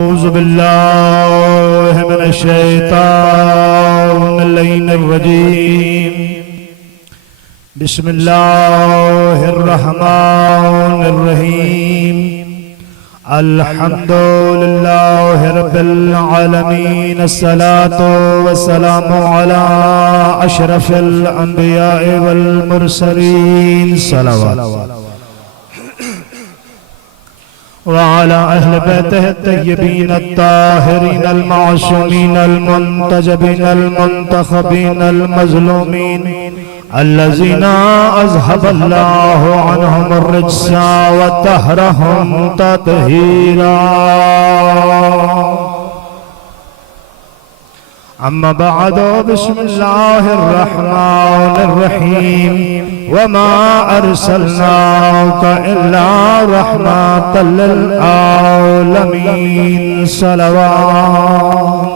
औज़ु बिल्लाहि मिनश शैतानिर रजीम। बिस्मिल्लाहिर रहमानिर रहीम। अल्हम्दुलिल्लाहि रब्बिल आलमीन। अस्सलातु वस्सलामु अला अशरफिल अंबिया'i वल मुरसलीन। सलावत वअला अहले बैतिहि अत्तय्यबीन अत्ताहिरीन अल-मासूमीन अल-मुंतजबीन अल-मुंतखबीन अल-मज़लूमीन अल्लज़ीना अज़हबल्लाहु अन्हुमुर-रिज्सा व तहरहुम तत्हीरा। अम्मा बअदु बिस्मिल्लाहिर रहमानिर रहीम। वमा अर्सलनाका इल्ला रहमतल लिल आलमीन। सलवात।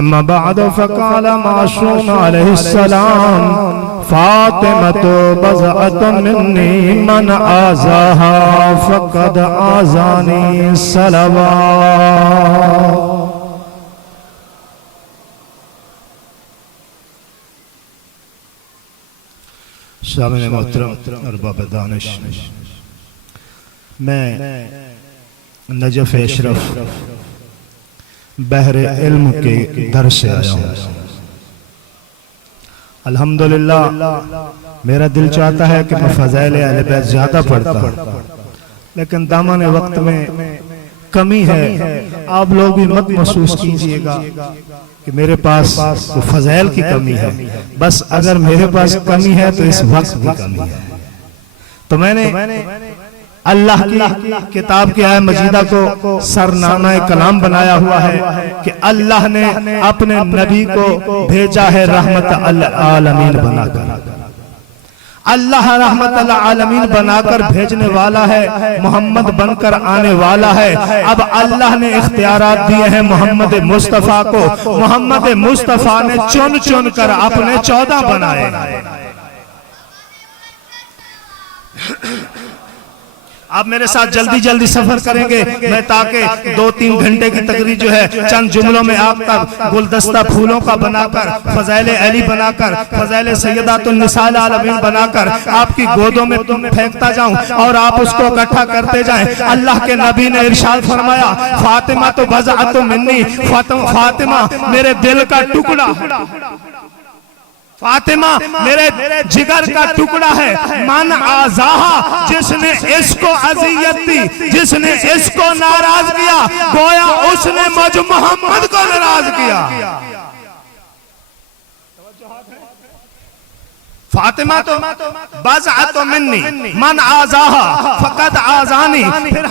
अम्मा बअदु फ़क़ाल मासूम अलैहिस्सलाम फ़ातिमतु बज़अतुन मिन्नी मन आज़ाहा फ़क़द आज़ानी। सलवात। सामने मोहतरम अरबाब दानिश, मैं नजफ़ अशरफ बहरे इल्म के दर से आया हूँ। अल्हम्दुलिल्लाह मेरा दिल चाहता है कि मैं फ़ज़ाइल अहले बैत ज़्यादा पढ़ता, लेकिन दामन वक्त में कमी है। आप लोग भी मत महसूस कीजिएगा कि मेरे पास तो फ़ज़ाइल की कमी है। बस अगर मेरे पास कमी है तो इस वक्त की कमी है। तो मैंने अल्लाह की किताब की आयत मजीदा को सरनामा कलाम बनाया हुआ है कि अल्लाह ने अपने नबी को भेजा है रहमत आलमीन बनाकर। अल्लाह रहमत आलमीन बनाकर भेजने वाला है, मोहम्मद बनकर आने वाला है। अब अल्लाह ने इख्तियारात दिए हैं मोहम्मद मुस्तफ़ा को। मोहम्मद मुस्तफ़ा ने चुन चुन कर अपने 14 बनाए। आप मेरे साथ जल्दी जल्दी सफर करेंगे, मैं ताकि 2-3 घंटे की तकरीर जो है चंद जुमलों में आपका गुलदस्ता फूलों का बनाकर, फ़ज़ाइल अली बनाकर, फ़ज़ाइल सय्यदातुन निसाल आलमीन बनाकर आपकी गोदों में फेंकता जाऊं और आप उसको इकट्ठा करते जाएं। अल्लाह के नबी ने इरशाद फरमाया, फातिमा तो बज़अतु मिन्नी, फातिमा मेरे दिल का टुकड़ा, फातिमा मेरे जिगर का टुकड़ा है। मन आज़ाहा, जिसने इसको अज़ियत दी, जिसने इसको नाराज किया, गोया उसने मुझ मोहम्मद को नाराज किया। फातिमा तो बज़अतु मिन्नी मन आज़ाहा फ़क़द आज़ानी। फिर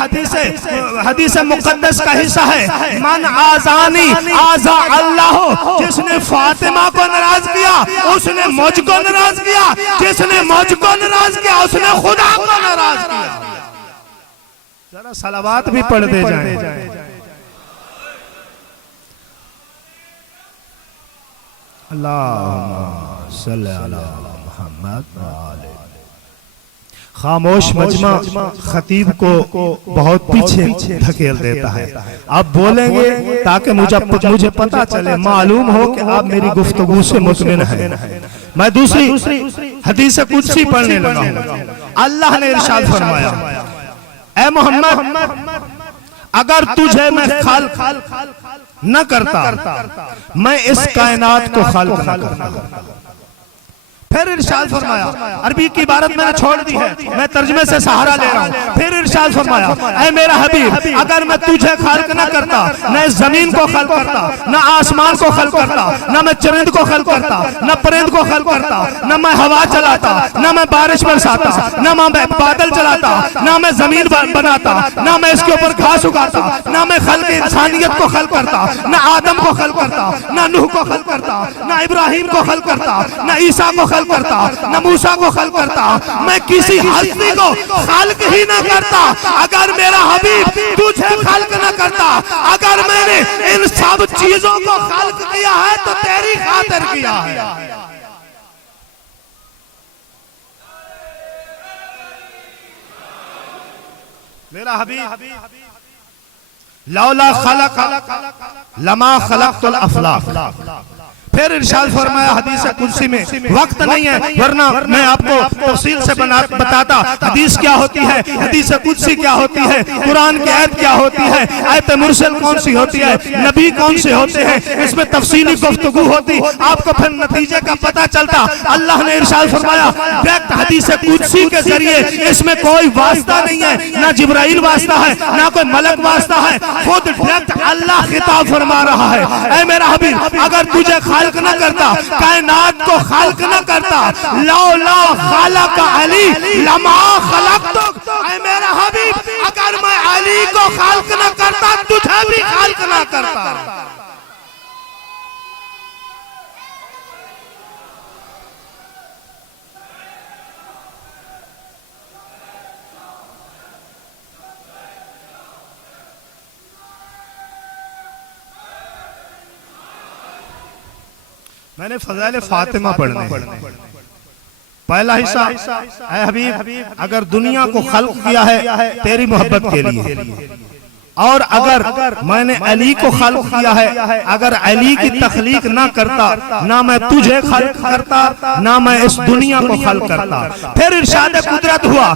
हदीस मुक़द्दस का हिस्सा है, मन आज़ानी आज़ा अल्लाह। जिसने फातिमा को नाराज किया उसने मुझको नाराज किया, जिसने मुझको नाराज किया उसने खुदा को नाराज किया। जरा सलावात भी पढ़ते जाएं। अल्लाहुम्मा सल्ली अला खामोश मजमा खतीब को बहुत पीछे धकेल देता है। आप बोलेंगे ताकि मुझे पता चले, मालूम हो कि आप मेरी गुफ्तगू से मुतमिन हैं। मैं दूसरी हदीस कुदसी पढ़ने लगा हूं। अल्लाह ने इरशाद फरमाया, ऐ मोहम्मद अगर तुझे मैं खाल्क न करता, मैं इस कायनात को खाल्क न करता। फिर इरशाद फरमाया, अरबी की इबारत मैंने छोड़ दी है, मैं तर्जुमे से सहारा ले रहा हूँ। फिर इरशाद फरमाया, ऐ मेरा हबीब अगर मैं तुझे खाल्क न करता, न इस जमीन को खाल्क करता, न आसमान को खाल्क करता, न मैं चरिंद को खाल्क करता, न परिंद को खाल्क करता, न मैं हवा चलाता, न मैं बारिश बरसाता, न मैं बादल चलाता, न मैं जमीन बनाता, न मैं इसके ऊपर घास उगाता, न मैं खल्क इंसानियत को खाल्क करता, न आदम को खाल्क करता, न नूह को खाल्क करता, न इब्राहिम को खाल्क करता, न ईसा को करता, न मूसा को खल्क करता, मैं किसी हस्ती को खल्क ही ना करता अगर मेरा हबीब तुझे खल्क ना करता। अगर मैंने इन सब चीजों को खल्क किया है तो तेरी खातिर किया है। मेरा हबीब लौला खलक लमा खलक़तुल अफ़लाक। फिर इरशाद फरमाया हदीस कुदसी में, वक्त नहीं है वरना मैं आपको तफसील से बताता हदीस क्या होती है, हदीस कुदसी क्या होती है, कुरान की आयत क्या होती है, आयत मुरसल कौन सी होती है, नबी कौन से होते हैं, इसमें तफसीली गुफ्तगू होती, आपको फिर नतीजे का पता चलता। अल्लाह ने इरशाद फरमाया डायरेक्ट हदीस कुदसी के जरिए, इसमें कोई वास्ता नहीं है, ना जिब्राइल वास्ता है ना कोई मलक वास्ता है, खुद डायरेक्ट अल्लाह खिताब फरमा रहा है। ऐ मेरा हबीब, अगर तुझे खालिक न करता, कायनात को खालिक न करता, लौला खालक अली लमा खलक़तुक। ऐ मेरा हबीब, अगर मैं अली को खालिक न करता, तुझे भी खालिक न करता। मैंने फज़ाइल फातिमा पढ़ने पहला हिस्सा, ऐ हबीब अगर दुनिया को खल्क किया है तेरी मोहब्बत के लिए, और अगर मैंने अली को खल्क किया है, अगर अली की तख्लीक ना करता, ना मैं तुझे खल्क करता, ना मैं इस दुनिया को खल्क करता। फिर इरशाद कुदरत हुआ,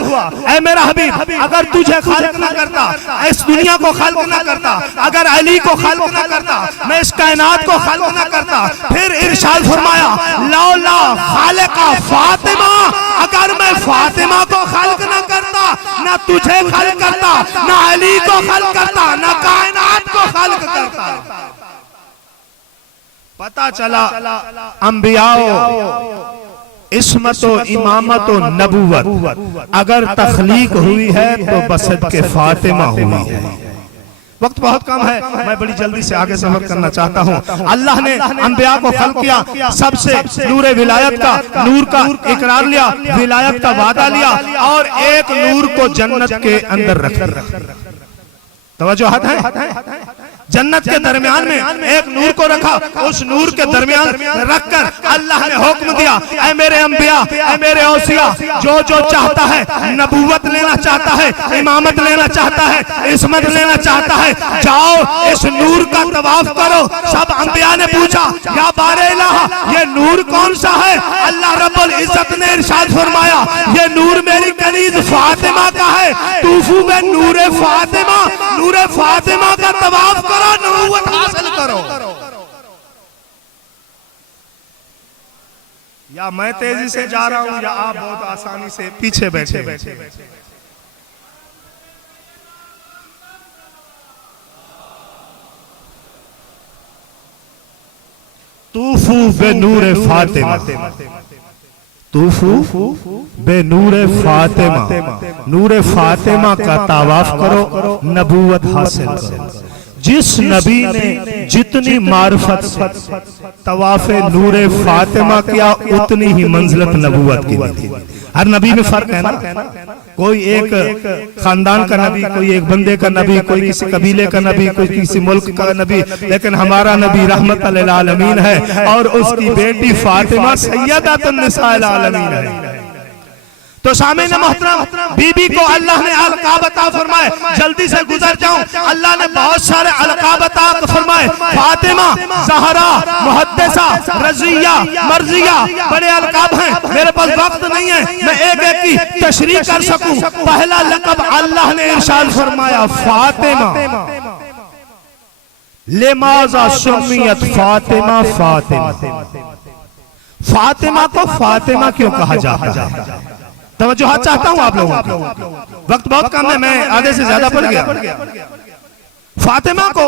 ऐ मेरा हबीब अगर तुझे खल्क ना करता, इस दुनिया को खल्क ना करता, अगर अली को खल्क ना करता, मैं इस कायनात को खल्क ना करता। फिर इरशाद फरमाया लौला खालिका फातिमा, अगर मैं फातिमा को खल्क ना करता, ना तुझे खल्क करता, ना अली को खल्क करता, ना कायनात को खल्क करता। पता चला अंबियाओ इस्मतो इमामतो नबूवत अगर तख्लीक हुई है तो बसत के फातिमा हुई है। वक्त बहुत कम है, मैं बड़ी जल्दी से आगे सफर करना चाहता हूँ। अल्लाह ने अंबिया को खल्क किया, सबसे नूर विलायत का, नूर का इकरार लिया, विलायत का वादा लिया, और एक नूर को जन्नत के अंदर रख तवज्जो है, जन्नत के दरमियान में एक नूर को रखा, उस नूर के दरमियान रखकर अल्लाह ने हुक्म दिया, ऐ मेरे अंबिया, ऐ मेरे औसिया, जो जो चाहता है, नबूवत लेना चाहता है, इमामत लेना चाहता है, इस्मत लेना चाहता है, जाओ इस नूर का तवाफ करो। सब अंबिया ने पूछा या बारे इलाह, ये नूर कौन सा है? अल्लाह रब्बुल इज्जत ने इरशाद फरमाया, ये नूर मेरी कनीज फातिमा का है, तूफू में नूरे फातिमा, नूरे फातिमा का तवाफ करो, नबूवत हासिल करो। या मैं तेजी से जा रहा हूं या आप बहुत आसानी से पीछे बैठे बैठे तूफू बे नूरे फातिमा, तूफू बे नूरे फातिमा, नूरे फातिमा का तवाफ करो, नबूवत हासिल करो। जिस नबी ने जितनी मार्फत तवाफे नूरे फातिमा किया, उतनी ही मंजिलत नबूवत की थी। हर नबी में फर्क है ना, कोई एक खानदान का नबी, कोई एक बंदे का नबी, कोई किसी कबीले का नबी, कोई किसी मुल्क का नबी, लेकिन हमारा नबी रहमत लिल आलमीन है, और उसकी बेटी फातिमा सैयदतुन निसाइल आलमीन है। तो सामने मोहतरम, बीबी को अल्लाह ने अलकाब अता फरमाए। जल्दी से गुजर जाऊं, अल्लाह ने बहुत सारे अलकाब अता फरमाए, फातिमा, ज़हरा, मुहद्दिसा, रज़िया, मर्जिया, बड़े अलकाब हैं। मेरे पास वक्त नहीं है मैं एक एक की तशरीह कर सकूं। पहला लक़ब अल्लाह ने इरशाद फरमाया फातिमा, लिमाज़ा सुम्मियत फातिमा, फातिमा, फातिमा को फातिमा क्यों कहा जाता है? तवज्जो चाहता हूं आप लोगों को, वक्त बहुत कम है, मैं आधे से ज्यादा पड़ गया। फातिमा को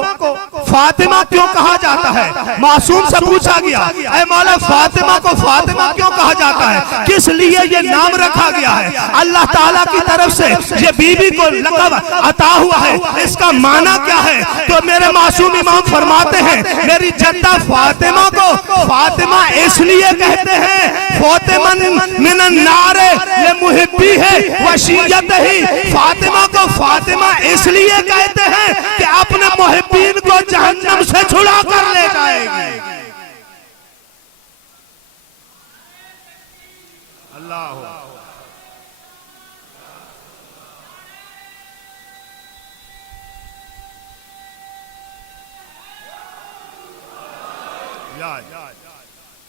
फातिमा क्यों कहा जाता है? मासूम से पूछा गया, ऐ मौला फातिमा को फातिमा क्यों कहा जाता है, किस लिए ये नाम रखा गया है? अल्लाह ताला की तरफ से ये बीबी को लक़ब अता हुआ है, इसका माना क्या है? तो मेरे मासूम इमाम फरमाते हैं, मेरी जद्दा फातिमा को फातिमा इसलिए कहते हैं, फातिमन मिनन नारे, ये मुहिब्बी है वसीयत ही। फातिमा को फातिमा इसलिए कहते हैं कि अपने मुहिब्बीन को जहन्नम से छुड़ा कर ले जाएगी। अल्लाह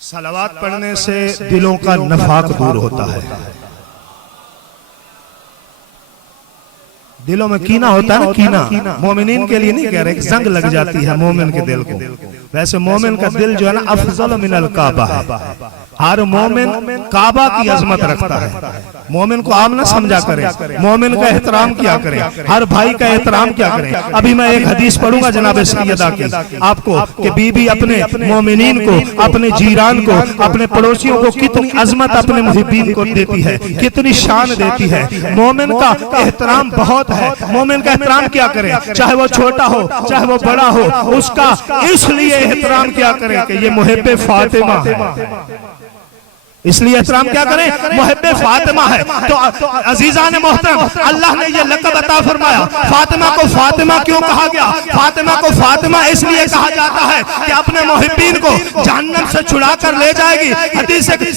सलावत पढ़ने से दिलों का नफाक दूर होता है। दिलों में कीना होता है ना, कीना मोमिनीन के लिए नहीं कह रहे, जंग लग जाती है मोमिन के दिल को। वैसे मोमिन का दिल जो है ना अफजल मिनल काबा है। हर मोमिन काबा की अजमत रखता है। मोमिन को आप ना समझा करें, मोमिन का एहतराम किया करें, हर भाई का एहतराम किया करें। अभी मैं एक हदीस पढ़ूंगा जनाब सैयदा की आपको कि बीबी अपने मोमिनीन को, अपने जीरान को, अपने पड़ोसियों को कितनी अजमत अपने मुहिब्बीन को देती है, कितनी शान देती है। मोमिन का एहतराम बहुत है। मोमिन का एहतराम क्या करें, चाहे वो छोटा हो चाहे वो बड़ा हो, उसका इसलिए एहतराम क्या करें कि ये मुहिब्बे फातिमा है, इसलिए एहतराम क्या करें, मुहिब्बे फातिमा है। तो अजीजा ने मोहतरम, अल्लाह ने ये लक़ब अता फरमाया। फातिमा को फातिमा क्यों कहा गया? फातिमा को फातिमा इसलिए कहा जाता है कि अपने मुहिब्बीन को जहन्नम से छुड़ा कर ले जाएगी।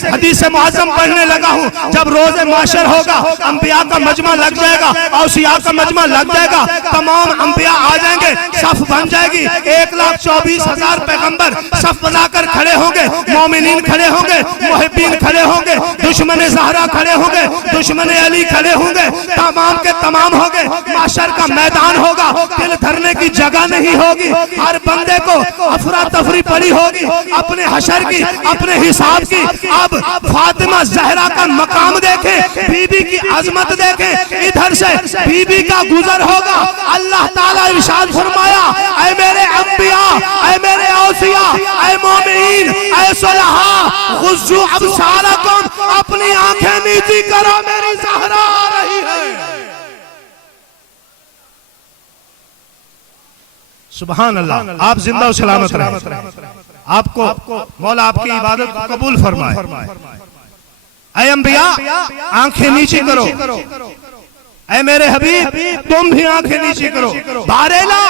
हदीस मुअज़्ज़म पढ़ने लगा हूँ, जब रोज़े माशर होगा, अंबिया का मजमा लग जाएगा, औसिया का मजमा लग जाएगा, तमाम अंबिया आ जाएंगे, सफ बन जाएगी, 1,24,000 पैगंबर सफ बनाकर खड़े होंगे, मोमिनीन खड़े होंगे, मुहिब्बीन खड़े होंगे, दुश्मन ज़हरा खड़े होंगे, दुश्मन अली खड़े होंगे, तमाम के तमाम होंगे। माशर का मैदान होगा, दिल धरने की जगह नहीं होगी। हर बंदे को अफरा तफरी पड़ी होगी अपने हशर की, अपने हिसाब की। अब फातिमा ज़हरा का मकाम देखें, बीबी की अजमत देखें। इधर से बीबी का गुजर होगा, अल्लाह ताला इरशाद फरमाया, ऐ मेरे अंबिया, ऐ मेरे औसिया, ऐ मोमिनीन, ऐ सुलहा, गुज़्ज़ू अब्सारकुम, अपनी आंखें नीची करो, मेरी ज़हरा आ रही है। सुभान अल्लाह। आप जिंदा और सलामत रहे, आपको मौला आपकी इबादत को कबूल फरमाए। ऐ अंबिया, आंखें नीची करो। ऐ मेरे हबीब, तुम भी आंखें नीची करो। बारेला,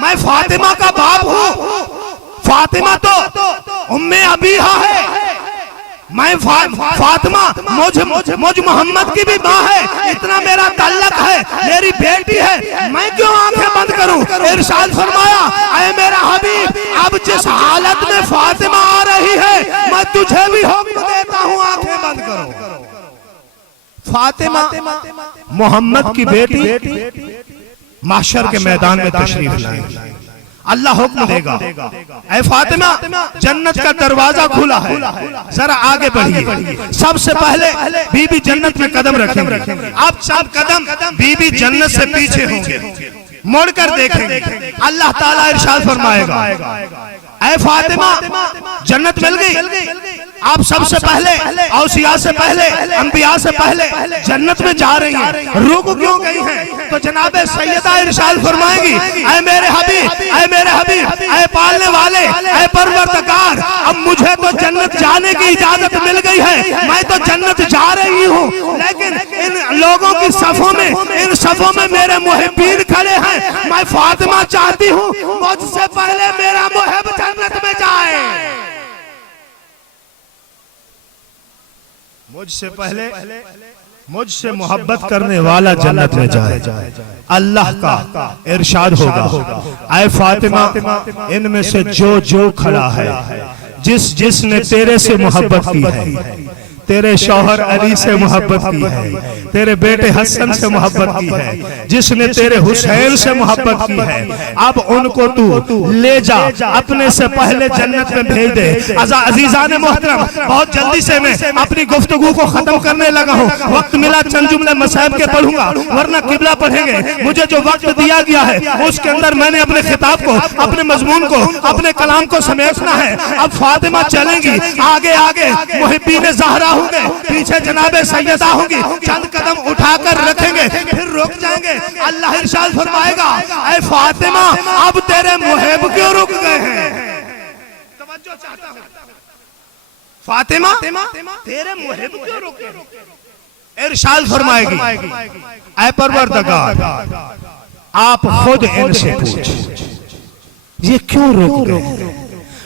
मैं फातिमा का बाप हूँ। फातिमा तो उम्मे अबीहा है। मैं फातिमा मुझ मोहम्मद की भी माँ है, इतना मेरा ताल्लुक है, मेरी बेटी है, मैं क्यों आंखें बंद करूं? इरशाद फरमाया, ऐ मेरा हबीब, अब जिस हालत में फातिमा आ रही है, मैं तुझे भी हुक्म देता हूं, आंखें बंद करो। फातिमा मोहम्मद की बेटी माशर के मैदान में तशरीफ लाएंगी। अल्लाह हुक्म देगा, ऐ फातिमा, जन्नत का दरवाजा खुला है, जरा आगे बढ़िए। सबसे पहले बीबी जन्नत में कदम रखेंगे। अब सब कदम बीबी जन्नत से पीछे होंगे, मुड़कर देखेंगे। अल्लाह ताला इरशाद फरमाएगा, ऐ फातिमा, जन्नत मिल गई। आप सबसे पहले, औसिया से पहले, अंबिया से पहले जन्नत में जा रही हैं, रुक क्यों गई हैं? तो जनाबे सैयदा इरशाद फरमाएंगी, ऐ मेरे हबीब, ऐ मेरे हबीब, ऐ पालने वाले, ऐ परवरदिगार, अब मुझे तो जन्नत जाने की इजाजत मिल गई है, मैं तो जन्नत जा रही हूँ, लेकिन इन लोगों की सफों में, इन सफों में मेरे मुहिब्बीन खड़े हैं। मैं फातिमा चाहती हूँ मुझसे पहले मेरा मुहिब जन्नत में जाए, मुझसे पहले मुझसे मोहब्बत करने वाला जन्नत में जाए। अल्लाह का इरशाद होगा, ऐ फातिमा, इनमें से जो खड़ा है, जिसने तेरे से मोहब्बत की है, तेरे शौहर अली से मोहब्बत की है, तेरे बेटे हसन से मोहब्बत की है, जिसने तेरे हुसैन से मोहब्बत की है, अब उनको तू ले जा, अपने से पहले जन्नत में भेज दे। अजीजा ने मोहतरम, बहुत जल्दी से मैं अपनी गुफ्तगू को खत्म करने लगा हूँ। वक्त मिला चंद जुमले मसाइब के पढ़ूंगा, वरना किबला पढ़ेंगे। मुझे जो वक्त दिया गया है उसके अंदर मैंने अपने खिताब को, अपने मजमून को, अपने कलाम को समेटना है। अब फातिमा चलेंगी, आगे आगे मुहिब्बीन ज़हरा होंगे, पीछे जनाबे सैयदा होंगी, चंद कदम उठाकर रखेंगे, फिर रुक जाएंगे। अल्लाह इरशाद फरमाएगा, ऐ फातिमा, अब तेरे मुहिब क्यों रुक गए हैं? तवज्जो चाहता हूं, फातिमा, तेरे मुहिब क्यों रुक गए? इरशाद फरमाएगी, ऐ परवरदिगार, आप खुद इनसे पूछ, ये क्यों रुक गए?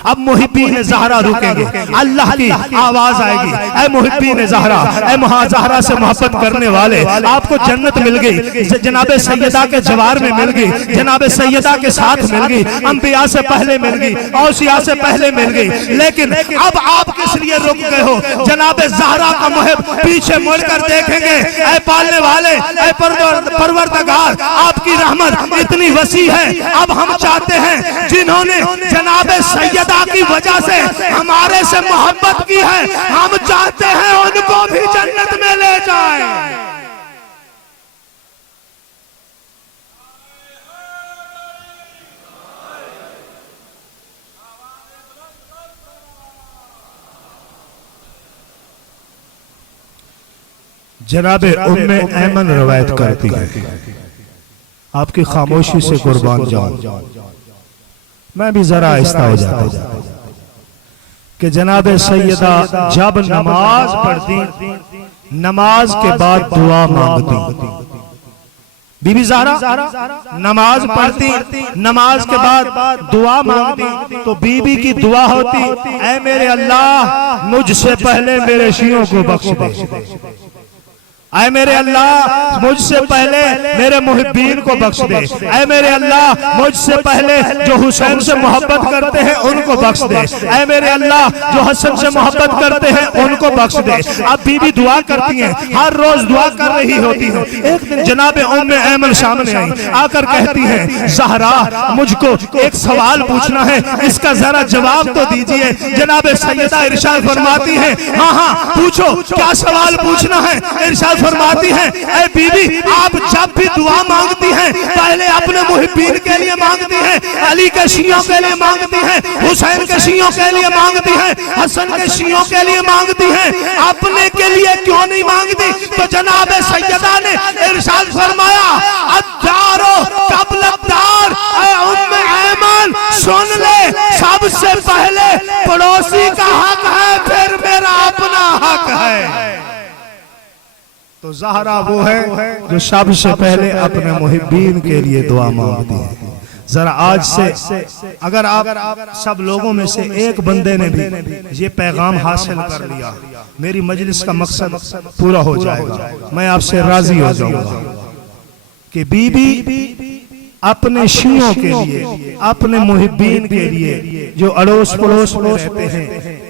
अब मुहिब्बीन ज़हरा रुकेंगे, अल्लाह की आवाज आएगी, ऐ मुहिब्बीन ज़हरा, ऐ ज़हरा से मोहब्बत करने वाले, आपको जन्नत मिल गई, जनाबे सैयदा के जवार में मिल गई, जनाबे सैयदा के साथ मिल गई, अंबिया से पहले मिल गई, औसिया से पहले मिल गई। लेकिन अब आप किस लिए रुक गए हो? जनाबे ज़हरा का मुहिब पीछे मुड़कर देखेंगे, ऐ पालने वाले, ऐ परवरदिगार, आपकी रहमत इतनी वसी है। अब हम चाहते हैं जिन्होंने जनाबे सैयदा की वजह से हमारे से मोहब्बत की है, हम चाहते हैं उनको भी जन्नत में ले जाएं। जनाबे उम्मे ऐमन रवायत करती है, आपकी खामोशी से कुर्बान जाऊं, मैं भी जरा आहिस्ता हो जाता हूं, कि जनाबे सैयदा जब नमाज पढ़ती, नमाज के बाद दुआ मांगती। बीबी ज़हरा नमाज पढ़ती, नमाज के बाद दुआ मांगती, तो बीबी की दुआ होती, ऐ मेरे अल्लाह मुझसे पहले मेरे शियों को बख्श दे, ऐ मेरे अल्लाह मुझसे पहले मेरे मुहिब्बीन को बख्श दे, ऐ मेरे अल्लाह मुझसे पहले जो हुसैन से मोहब्बत करते हैं उनको बख्श दे, ऐ मेरे अल्लाह जो हसन से मोहब्बत करते हैं उनको बख्श दे। अब बीबी दुआ करती हैं, हर रोज दुआ कर रही होती है। एक दिन जनाबे उम्मे ऐमन सामने आई, आकर कहती हैं, ज़हरा मुझको एक सवाल पूछना है, इसका जरा जवाब तो दीजिए। जनाबे सैयदा इरशाद फरमाती हैं, हाँ हाँ पूछो, क्या सवाल पूछना है? इरशाद फरमाती हैं, ऐ बीबी आप जब भी दुआ मांगती हैं पहले अपने मुहिब्बीन के लिए मांगती हैं, अली के शियों के लिए मांगती हैं, हुसैन के शियों के लिए मांगती हैं, हसन के शियों के लिए मांगती हैं, अपने के लिए क्यों नहीं मांगती? तो जनाबे सैयदा ने इरशाद फरमाया, अद्दारो क़ब्ल अद्दार, ऐ उम्मे ऐमन सुन ले, सबसे पहले पड़ोसी का हक है, फिर मेरा अपना हक है। तो ज़हरा वो है जो सबसे पहले अपने मुहिब्बीन के लिए दुआ मांगती है। जरा आज से अगर आप सब लोगों में से एक बंदे ने भी ये पैगाम हासिल कर लिया, मेरी मजलिस का मकसद पूरा हो जाएगा, मैं आपसे राजी हो जाऊंगा कि बीबी अपने शियों के लिए, अपने मुहिब्बीन के लिए जो अड़ोस पड़ोस में रहते हैं,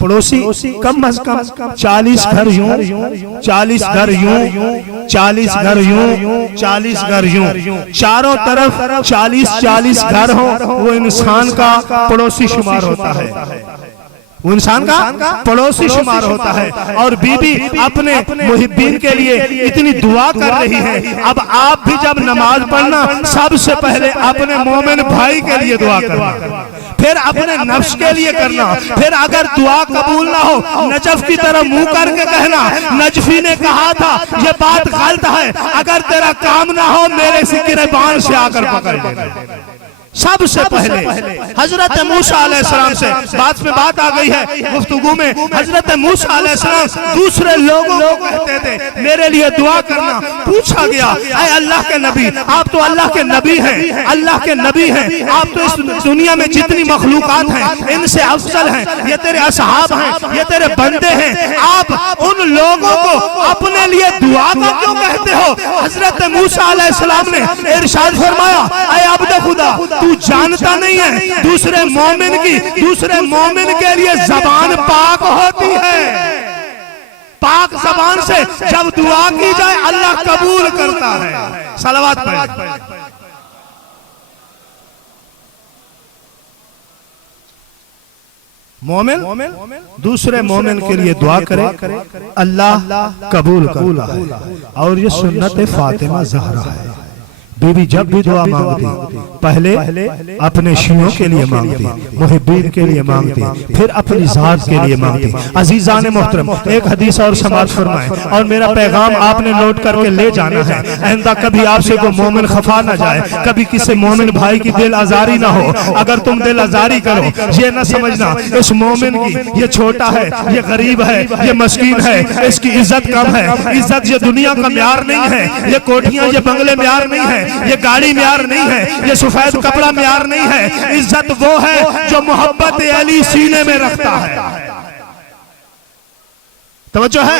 पड़ोसी कम अज कम 40 घर यूं, 40 घर यूं, 40 घर यूं, 40 घर यूं, चारों तरफ 40-40 घर हो, वो इंसान का पड़ोसी शुमार होता है, वो इंसान का पड़ोसी शुमार होता है। और बीबी अपने मुहिब्बीन के लिए इतनी दुआ कर रही है। अब आप भी जब नमाज पढ़ना, सबसे पहले अपने मोमिन भाई के लिए दुआ करना, फिर अपने नफ्स के लिए करना, फिर अगर दुआ कबूल ना हो नजफ की तरह मुंह करके कहना, नजफी ने कहा था ये बात गलत है, अगर तेरा काम ना हो मेरे सिक्के बाण से आकर पकड़ लेना। सबसे पहले हजरत मूसा अलैहिस्सलाम से बात में बात आ गई है गुफ्तगू में, हजरत मूसा अलैहिस्सलाम दूसरे लोगों को कहते थे मेरे लिए दुआ करना। पूछा गया, ऐ अल्लाह के नबी, आप तो अल्लाह के नबी हैं, अल्लाह के नबी हैं, आप तो इस दुनिया में जितनी मखलूकात हैं इनसे अफजल हैं, ये तेरे असहाब हैं, ये तेरे बंदे हैं, आप उन लोगों को अपने लिए दुआ का क्यों कहते हो? हजरत मूसा अलैहिस्सलाम ने इरशाद फरमाया, ऐ अब्द खुदा, तू जानता नहीं है दूसरे मोमिन के लिए जबान पाक होती है, पाक जबान से जब दुआ की जाए अल्लाह कबूल करता है। सलावत पढ़ें। मोमिन दूसरे मोमिन के लिए दुआ करे, अल्लाह कबूल करता है। और ये सुन्नत फातिमा ज़हरा है। बीवी जब भी दुआ मांगती पहले अपने शियों के लिए मांगती, मुहिब्बीन के लिए मांगती, फिर अपनी जात के लिए मांगती। अजीजान मोहतरम, एक हदीस और समाज फरमाएं, और मेरा पैगाम आपने नोट करके ले जाना है। आइंदा कभी आपसे कोई मोमिन खफा ना जाए, कभी किसी मोमिन भाई की दिल आजारी ना हो। अगर तुम दिल आजारी करो, ये ना समझना इस मोमिन की ये छोटा है, ये गरीब है, ये मस्कीन है, इसकी इज्जत कम है। इज्जत ये दुनिया का म्यार नहीं है, ये कोठियां ये बंगले म्यार नहीं है। ये गाड़ी म्यार नहीं है, ये सफेद कपड़ा म्यार नहीं है। इज्जत वो है जो मोहब्बत अली सीने में रखता है। तवज्जो है?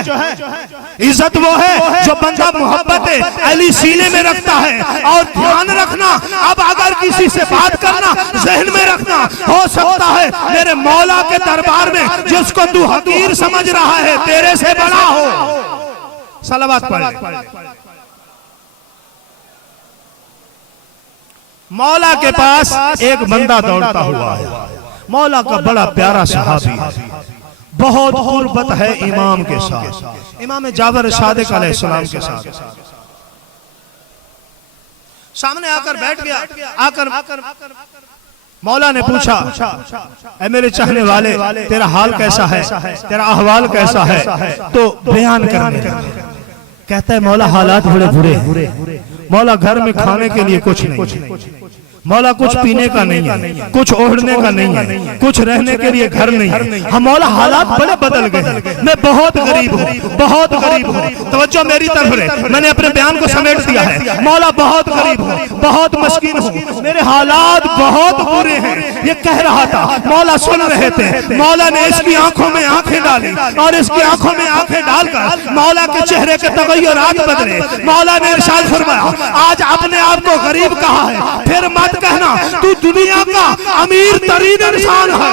इज्जत वो है जो बंदा मोहब्बत अली सीने में रखता है। और ध्यान रखना, अब अगर किसी से बात करना जहन में रखना, हो सकता है मेरे मौला के दरबार में जिसको तू हकीर समझ रहा है तेरे से बड़ा हो। सलावत पढ़। मौला के पास एक बंदा दौड़ता हुआ है। मौला का बड़ा प्यारा सहाबी है, बहुत गुर्बत है इमाम के साथ, इमाम जाफर सादिक अलैहिस्सलाम के साथ। सामने आकर बैठ गया। आकर मौला ने पूछा, ऐ मेरे चाहने वाले तेरा हाल कैसा है, तेरा अहवाल कैसा है, तो बयान करने लगा। कहता है मौला हालात बड़े बुरे हैं। मौला घर में खाने के लिए कुछ नहीं, मौला कुछ पीने का नहीं है, कुछ ओढ़ने का नहीं है, कुछ रहने के लिए घर नहीं है। हम मौला हालात बड़े बदल गए, मैं बहुत गरीब हूँ, बहुत गरीब हूँ। तवज्जो मेरी तरफ है, मैंने अपने बयान को समेट दिया है। मौला बहुत गरीब हूँ, बहुत मस्कीन हूँ, मेरे हालात बहुत बुरे हैं, ये कह रहा था। मौला सुन रहे थे। मौला ने इसकी आंखों में आंखें डाली और इसकी आंखों में आंखें डालकर मौला के चेहरे के तगय्युरात बदले। मौला ने इरशाद फरमाया, आज अपने आप को गरीब कहा है, फिर मत कहना तू दुनिया का अमीर तरीन इंसान है।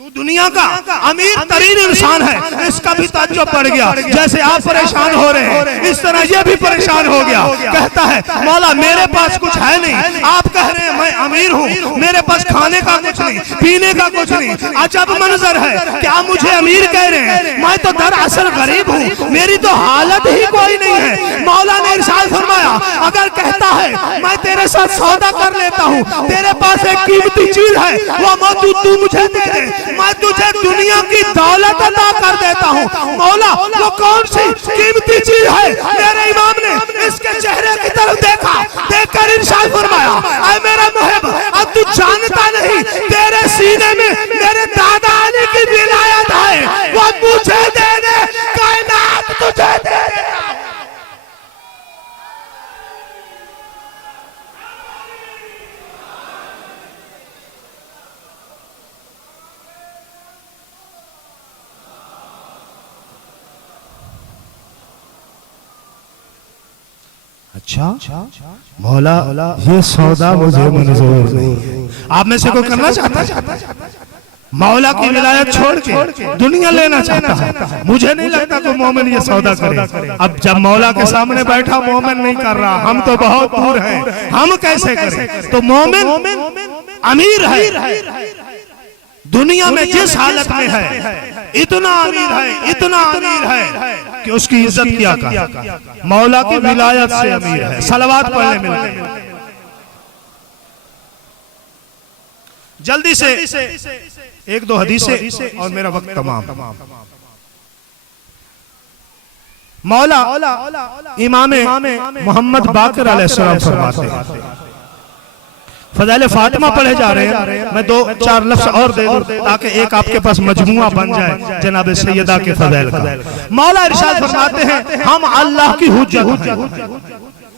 तू दुनिया का अमीर तरीन इंसान है। इसका भी ताज्जुब पड़ गया। जैसे आप परेशान हो रहे हैं इस तरह ये भी परेशान हो गया। कहता है मौला मेरे पास कुछ है नहीं, आप कह रहे हैं मैं अमीर हूँ, मेरे पास खाने का कुछ नहीं, पीने का कुछ नहीं। अजब मंजर है, क्या मुझे अमीर कह रहे हैं? मैं तो दरअसल गरीब हूँ, मेरी तो हालत ही कोई नहीं है। मौला ने इरशाद फरमाया, अगर कहता है मैं तेरे साथ सौदा कर लेता हूँ, तेरे पास एक कीमती चीज है, वो मौजूद तू मुझे दे दे, मैं तुझे दुनिया की दौलत अता कर देता हूँ। मौला वो कौन सी कीमती चीज है? मेरे इमाम ने इसके चेहरे की तरफ देखा, देखकर इरशाद फरमाया, ऐ मेरा मुहिब, अब तू जानता नहीं तेरे सीने में मेरे दादा अली की विलायत है, वो मुझे दे दे, कायनात तुझे दे दे। अच्छा मौला ये सौदा मुझे मंजूर नहीं। आप में से कोई करना चाहता है? मौला की विलायत छोड़ के दुनिया लेना चाहता है? मुझे नहीं लगता कोई मोमिन ये सौदा करे। अब जब मौला के सामने बैठा मोमिन नहीं कर रहा, हम तो बहुत दूर हैं, हम कैसे करें? तो मोमिन अमीर है, दुनिया में जिस हालत में है इतना अमीर है, इतना अमीर है कि उसकी इज्जत क्या का मौला की विलायत से अमीर है। सलावत पढ़ने मिलते हैं। जल्दी से एक दो हदीसें और मेरा वक्त तमाम। मौला इमाम मोहम्मद बाकर अलैहिस्सलाम फरमाते हैं, फज़ाइल फातिमा पढ़े जा रहे हैं, मैं दो चार लफ्ज़ और दे दूं ताकि एक आपके पास मजमुआ बन जाए जनाब सैयदा के फज़ाइल का। मौला इरशाद फरमाते हैं, हम अल्लाह की हुज्जत हैं,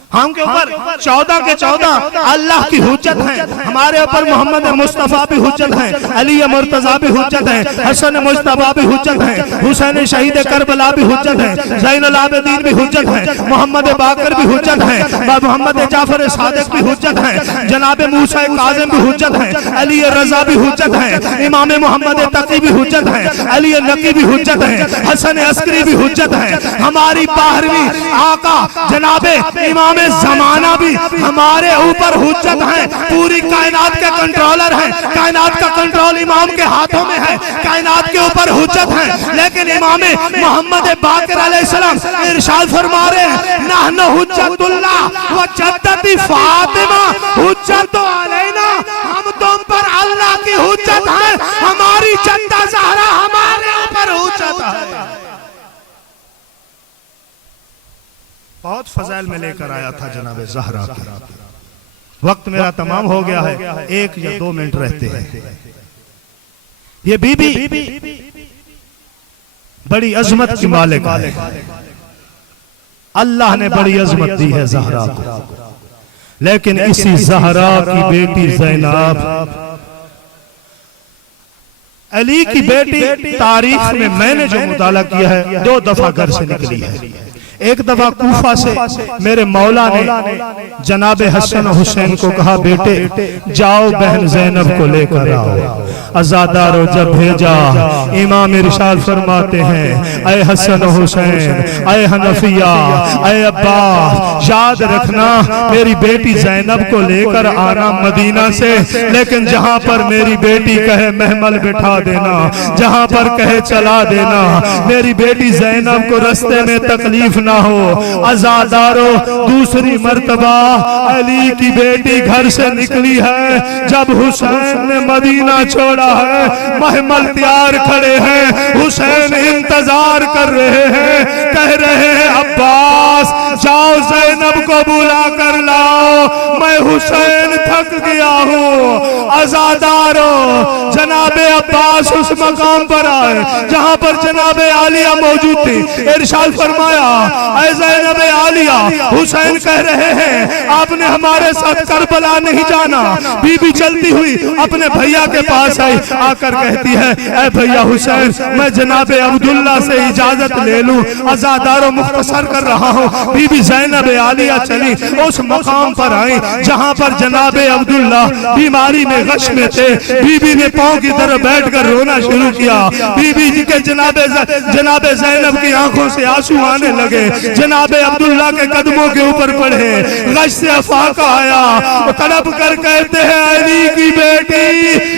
हम के ऊपर 14 के 14 अल्लाह की हुज्जत हैं। हमारे ऊपर मोहम्मद मुस्तफा भी हुज्जत हैं, अली मुर्तजा भी हुज्जत हैं, हसन मुस्तफा भी हुज्जत हैं, हुसैन शहीद करबला भी हुज्जत हैं, ज़ैनुल आबिदीन भी हुज्जत हैं, मोहम्मद बाकर भी हुज्जत हैं, मोहम्मद जाफर सादिक भी हुज्जत हैं, जनाब मूसा काज़िम भी हुज्जत हैं, अली रज़ा भी हुज्जत हैं, इमाम मोहम्मद तकी भी हुज्जत हैं, अली नकी भी हुज्जत हैं, हसन अस्करी भी हुज्जत हैं। हमारी 12वीं आका जनाब इमाम ज़माना भी हमारे ऊपर हुज्जत हैं। पूरी कायनात के कंट्रोलर हैं, कायनात का कंट्रोल इमाम के हाथों में है, कायनात के ऊपर हुज्जत हैं। लेकिन इमाम मोहम्मद बाकर अलैहिस्सलाम इरशाद फरमा रहे हैं, नहनु हुज्जतुल्लाह व जद्दती फातिमा हुज्जतु अलैना, हम तुम पर अल्लाह की हुज्जत है, हमारी जद्दा ज़हरा हमारे ऊपर हुज्जत है। बहुत फजाइल में लेकर आया था जनाब ज़हरा। वक्त मेरा तमाम हो गया है, 1 या 2 मिनट रहते हैं। ये बीबी बड़ी अजमत की मालिक है। अल्लाह ने बड़ी अजमत दी है ज़हरा को, लेकिन इसी ज़हरा की बेटी ज़ैनब, अली की बेटी, तारीख में मैंने जो मुताला किया है 2 दफा घर से निकली है। एक दफा कूफा से मेरे मौला ने जनाबे हसन हुसैन को कहा, बेटे जाओ बहन ज़ैनब को लेकर आओ। अज़ादारों जब भेजा, इमाम इरशाद फरमाते हैं, अय हसन हुसैन, अय हनफिया, अय अब्बास, याद रखना मेरी बेटी ज़ैनब को लेकर आना मदीना से, लेकिन जहां पर मेरी बेटी कहे महमल बिठा देना, जहां पर कहे चला देना, मेरी बेटी ज़ैनब को रास्ते में तकलीफ ना हो। अज़ादारों दूसरी मर्तबा अली की बेटी घर से निकली है। जब हुसैन ने मदीना छोड़ा है, महमल तैयार खड़े हैं, हुसैन इंतजार कर रहे हैं, कह रहे हैं अब्बास जाओ ज़ैनब को बुला कर लाओ, मैं हुसैन थक गया हूँ। अज़ादारों जनाबे अब्बास उस मकाम पर आए जहां पर जनाबे आलिया मौजूद थी। इरशाद फरमाया, ऐ ज़ैनबे आलिया, हुसैन कह रहे हैं आपने हमारे साथ करबला नहीं जाना। बीबी चलती हुई अपने भैया के पास आई, आकर कहती है, ऐ भैया हुसैन, मैं जनाबे अब्दुल्ला से इजाजत ले लूं। अज़ादारों मुख्तसर कर रहा हूं। बीबी ज़ैनब आलिया चली, उस मकाम पर आई जहां पर जनाबे अब्दुल्ला बीमारी में गश में थे। बीबी ने पांव की तरफ बैठकर रोना शुरू किया। बीबी जी के जनाबे ज़ैनब की आंखों से आंसू आने लगे। जनाबे अब्दुल्ला के कदमों के ऊपर पड़े, गश से अफाका आया, तड़प कर कहते हैं, अली की बेटी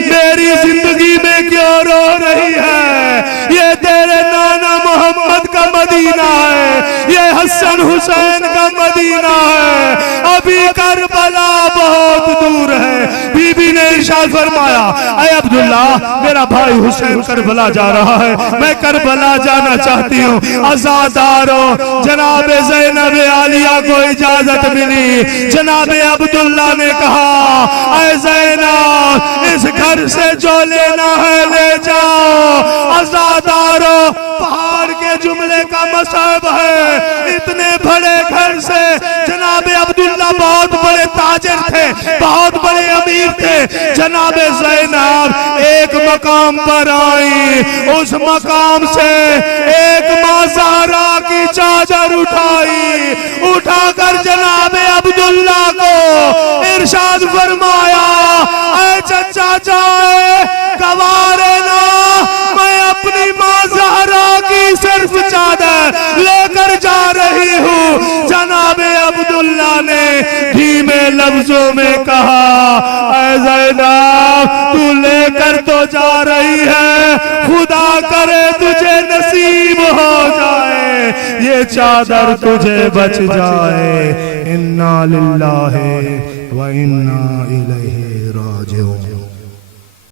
मेरी जिंदगी में क्यों रो रही है? ये तेरे नाना मोहम्मद का मदीना है, ये हसन हुसैन का मदीना है, अभी करबला बहुत दूर है। बीबी ने इरशाद फरमाया, ऐ अब्दुल्ला मेरा भाई हुसैन करबला जा रहा है, मैं करबला जाना चाहती हूँ। अज़ादारों जनाबे ज़ैनब आलिया को इजाजत मिली। जनाबे अब्दुल्ला ने कहा, ऐ ज़ैनब इस घर से जो लेना है ले जाओ। अज़ादारों पहाड़ के जुमले का मसहब है, इतने बड़े घर से जनाबे अब्दुल्ला बहुत बड़े ताजिर थे, बहुत बड़े अमीर थे। जनाबे ज़ैनब एक मकाम पर आई, उस मकाम से एक माज़ारा की चादर उठाई, उठाकर जनाबे अब्दुल्ला को इरशाद फरमाया, ऐ चचा जाए गवारे ना, मैं अपनी माज़ारा की सिर्फ चादर लेकर जा रही हूँ। जनाबे अब्दुल्ला ने धीमे लफ्जों में कहा, ऐ ज़ैनब तू लेकर तो जा रही है, खुदा करे तुझे नसीब हो जाए, ये चादर तुझे बच जाए। इन्ना लिल्लाहि व इन्ना इलैहि राजिऊन।